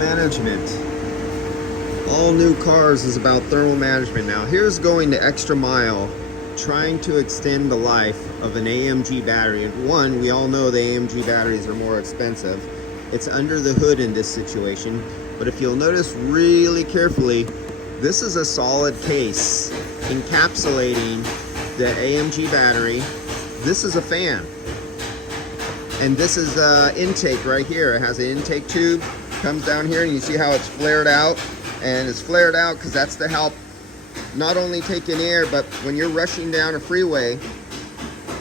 management. All new cars is about thermal management. Now here's going the extra mile, trying to extend the life of an AMG battery. And one, we all know the AMG batteries are more expensive. It's under the hood in this situation. But if you'll notice really carefully, this is a solid case encapsulating the AMG battery. This is a fan. And this is intake right here. It has an intake tube, comes down here, and you see how it's flared out. And it's flared out because that's to help not only take in air, but when you're rushing down a freeway,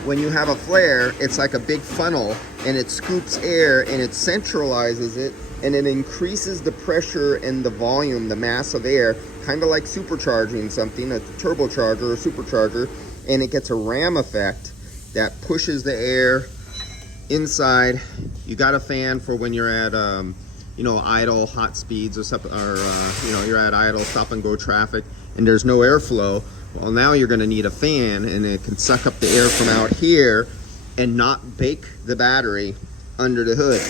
when you have a flare, it's like a big funnel, and it scoops air and it centralizes it, and it increases the pressure and the volume, the mass of air, kind of like supercharging something, a turbocharger or supercharger, and it gets a ram effect that pushes the air inside. You got a fan for when you're at idle hot speeds or something, or you're at idle stop and go traffic and there's no airflow. Well, now you're going to need a fan, and it can suck up the air from out here and not bake the battery under the hood.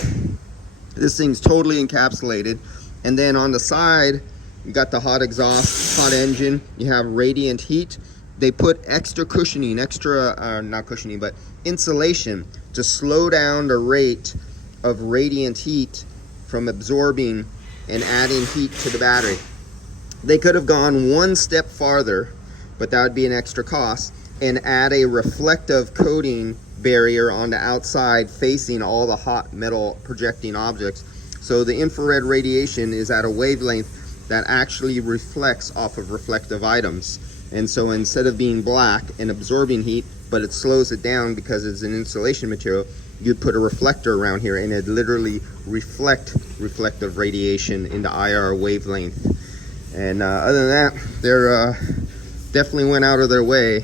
This thing's totally encapsulated. And then on the side, you got the hot exhaust, hot engine. You have radiant heat. They put extra cushioning, not cushioning, but insulation to slow down the rate of radiant heat from absorbing and adding heat to the battery. They could have gone one step farther, but that would be an extra cost, and add a reflective coating barrier on the outside facing all the hot metal projecting objects. So the infrared radiation is at a wavelength that actually reflects off of reflective items. And so instead of being black and absorbing heat, but it slows it down because it's an insulation material, you'd put a reflector around here and it literally reflect reflective radiation into IR wavelength. And other than that, they're definitely went out of their way,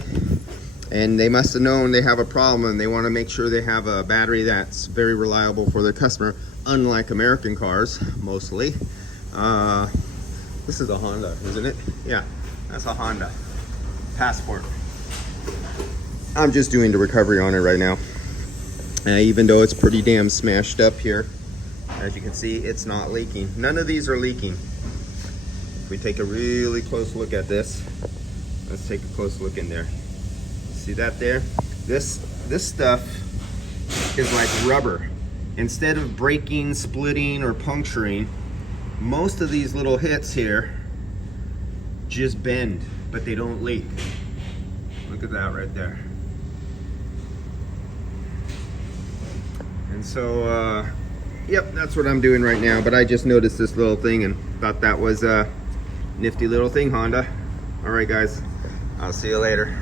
and they must have known they have a problem, and they want to make sure they have a battery that's very reliable for their customer, unlike American cars mostly. This is a Honda, isn't it? Yeah, that's a Honda Passport. I'm just doing the recovery on it right now. Even though it's pretty damn smashed up here, as you can see, it's not leaking. None of these are leaking. If we take a really close look at this, let's take a close look in there. See that there? This stuff is like rubber. Instead of breaking, splitting, or puncturing, most of these little hits here just bend, but they don't leak. Look at that right there. And so, yep, that's what I'm doing right now. But I just noticed this little thing and thought that was a nifty little thing, Honda. All right, guys, I'll see you later.